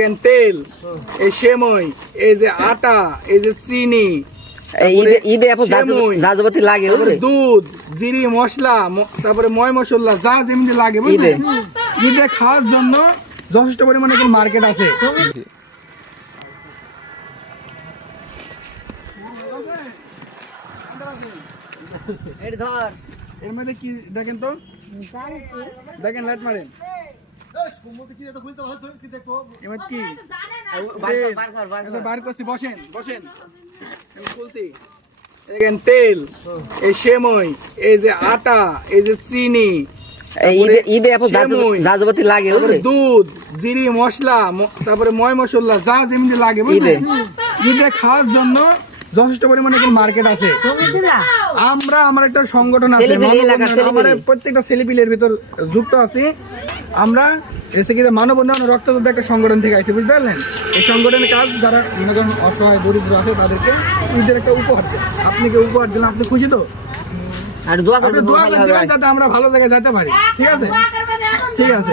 তেল, এই সেমই, এই যে আটা, এই যে চিনি, যাযাবতী লাগে দুধ, জিরি মশলা, তারপরে ময় মশলা যা যেমনি লাগে বুঝলেন। ঈদে খাওয়ার জন্য যথেষ্ট পরিমাণে মার্কেট আছে। এর মধ্যে কি দেখেন তো, দেখেন লাইট মারেন। তেল, এই সেমই, এই যে আটা, এই যে চিনি, যাযাবতী লাগে দুধ, জিরি মশলা, তারপরে ময় মশলা যা যেমনি লাগে বুঝলেন। ঈদে খাওয়ার জন্য যথেষ্ট পরিমাণে মার্কেট আছে। আমার একটা সংগঠন আছে, প্রত্যেকটা ছেলেপিলের ভিতর যুক্ত আছি। আমরা এসে কি মানব উন্নয়ন রক্তযোদ্ধা একটা সংগঠন থেকে আসি, বুঝতে পারলেন। এই সংগঠনের কাজ যারা অসহায় দরিদ্র আছে তাদেরকে ঈদের একটা উপহার দেয়। আপনি কি উপহার দিলেন, আপনি খুশি তো? আর দোয়া করবেন যাতে আমরা ভালো জায়গায় যেতে পারি। ঠিক আছে, ঠিক আছে।